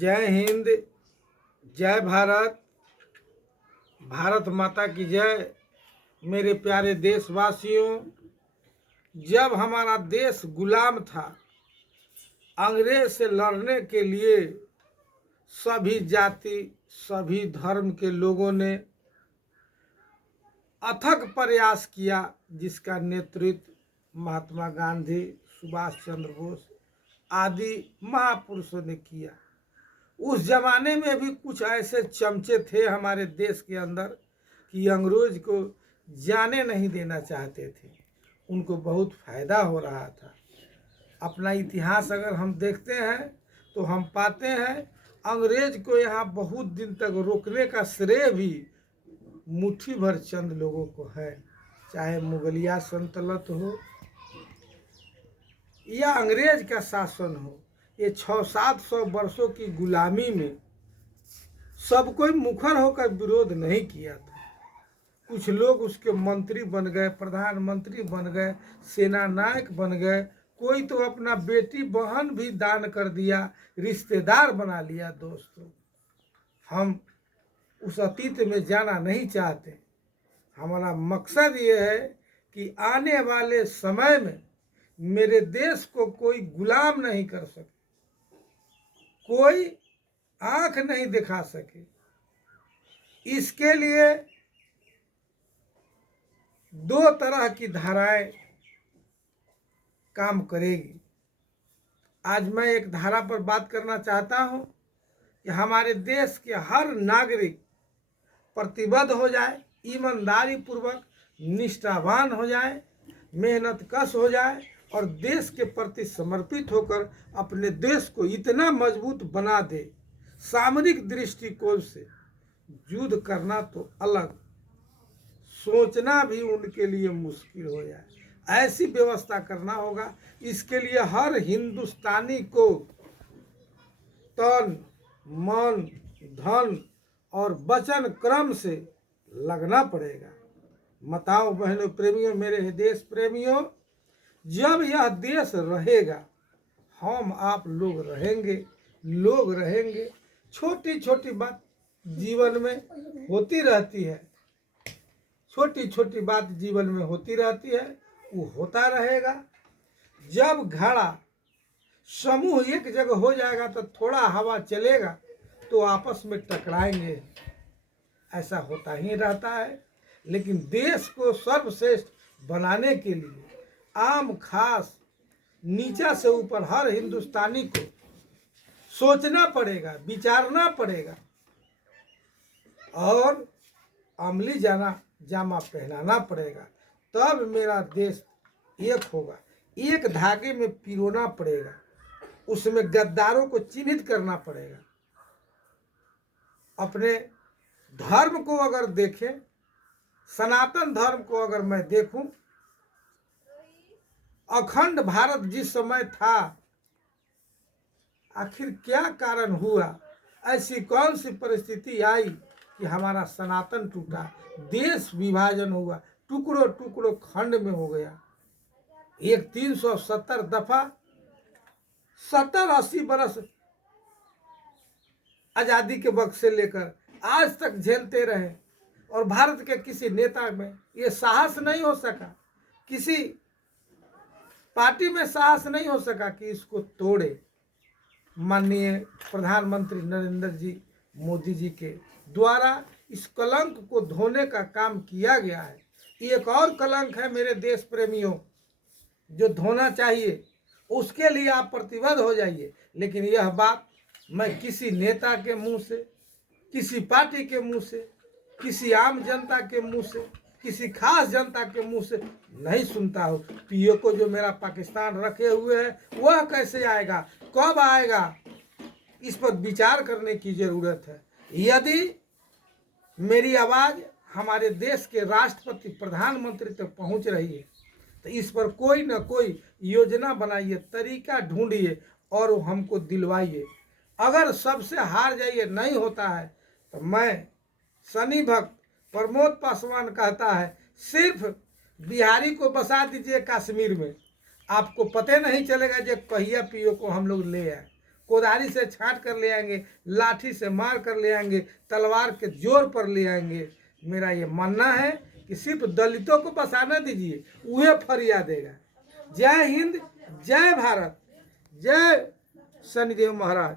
जय हिंद, जय भारत, भारत माता की जय। मेरे प्यारे देशवासियों, जब हमारा देश गुलाम था, अंग्रेज से लड़ने के लिए सभी जाति सभी धर्म के लोगों ने अथक प्रयास किया, जिसका नेतृत्व महात्मा गांधी, सुभाष चंद्र बोस आदि महापुरुषों ने किया। उस जमाने में भी कुछ ऐसे चमचे थे हमारे देश के अंदर कि अंग्रेज को जाने नहीं देना चाहते थे। उनको बहुत फायदा हो रहा था। अपना इतिहास अगर हम देखते हैं तो हम पाते हैं अंग्रेज को यहाँ बहुत दिन तक रोकने का श्रेय भी मुट्ठी भर चंद लोगों को है। चाहे मुगलिया सल्तनत हो या अंग्रेज का शासन हो, ये 600-700 वर्षों की गुलामी में सब कोई मुखर होकर विरोध नहीं किया था। कुछ लोग उसके मंत्री बन गए, प्रधानमंत्री बन गए, सेना नायक बन गए, कोई तो अपना बेटी बहन भी दान कर दिया, रिश्तेदार बना लिया। दोस्तों, हम उस अतीत में जाना नहीं चाहते। हमारा मकसद ये है कि आने वाले समय में मेरे देश को कोई गुलाम नहीं कर सके, कोई आंख नहीं दिखा सके। इसके लिए दो तरह की धाराएं काम करेगी। आज मैं एक धारा पर बात करना चाहता हूं कि हमारे देश के हर नागरिक प्रतिबद्ध हो जाए, ईमानदारी पूर्वक निष्ठावान हो जाए, मेहनत कश हो जाए और देश के प्रति समर्पित होकर अपने देश को इतना मजबूत बना दे। सामरिक दृष्टिकोण से युद्ध करना तो अलग, सोचना भी उनके लिए मुश्किल हो जाए, ऐसी व्यवस्था करना होगा। इसके लिए हर हिंदुस्तानी को तन मन धन और वचन क्रम से लगना पड़ेगा। माताओं बहनों प्रेमियों, मेरे देश प्रेमियों, जब यह देश रहेगा हम आप लोग रहेंगे। छोटी छोटी बात जीवन में होती रहती है, छोटी छोटी बात जीवन में होती रहती है, वो होता रहेगा। जब घड़ा समूह एक जगह हो जाएगा तो थोड़ा हवा चलेगा तो आपस में टकराएंगे, ऐसा होता ही रहता है। लेकिन देश को सर्वश्रेष्ठ बनाने के लिए आम खास नीचा से ऊपर हर हिंदुस्तानी को सोचना पड़ेगा, विचारना पड़ेगा और अमली जामा पहनाना पड़ेगा। तब मेरा देश एक होगा। एक धागे में पिरोना पड़ेगा, उसमें गद्दारों को चिन्हित करना पड़ेगा। अपने धर्म को अगर देखें, सनातन धर्म को अगर मैं देखूं, अखंड भारत जिस समय था, आखिर क्या कारण हुआ, ऐसी कौन सी परिस्थिति आई कि हमारा सनातन टूटा, देश विभाजन हुआ, टुकड़ों टुकड़ों खंड में हो गया। एक 370 दफा 70-80 बरस आजादी के वक्त से लेकर आज तक झेलते रहे और भारत के किसी नेता में ये साहस नहीं हो सका, किसी पार्टी में साहस नहीं हो सका कि इसको तोड़े। माननीय प्रधानमंत्री नरेंद्र जी मोदी जी के द्वारा इस कलंक को धोने का काम किया गया है। एक और कलंक है मेरे देश प्रेमियों जो धोना चाहिए, उसके लिए आप प्रतिबद्ध हो जाइए। लेकिन यह बात मैं किसी नेता के मुंह से, किसी पार्टी के मुंह से, किसी आम जनता के मुंह से, किसी खास जनता के मुंह से नहीं सुनता हूँ। पीओ को जो मेरा पाकिस्तान रखे हुए है वह कैसे आएगा, कब आएगा, इस पर विचार करने की जरूरत है। यदि मेरी आवाज़ हमारे देश के राष्ट्रपति प्रधानमंत्री तक पहुँच रही है तो इस पर कोई ना कोई योजना बनाइए, तरीका ढूंढिए और हमको दिलवाइए। अगर सबसे हार जाइए, नहीं होता है, तो मैं सनी भक्त प्रमोद पासवान कहता है, सिर्फ बिहारी को बसा दीजिए कश्मीर में, आपको पता नहीं चलेगा जो कहिया पीओ को हम लोग ले आए। कोदारी से छांट कर ले आएंगे, लाठी से मार कर ले आएंगे, तलवार के जोर पर ले आएंगे। मेरा ये मानना है कि सिर्फ दलितों को बसाना दीजिए, वह फरियाद देगा। जय हिंद, जय भारत, जय शनिदेव महाराज।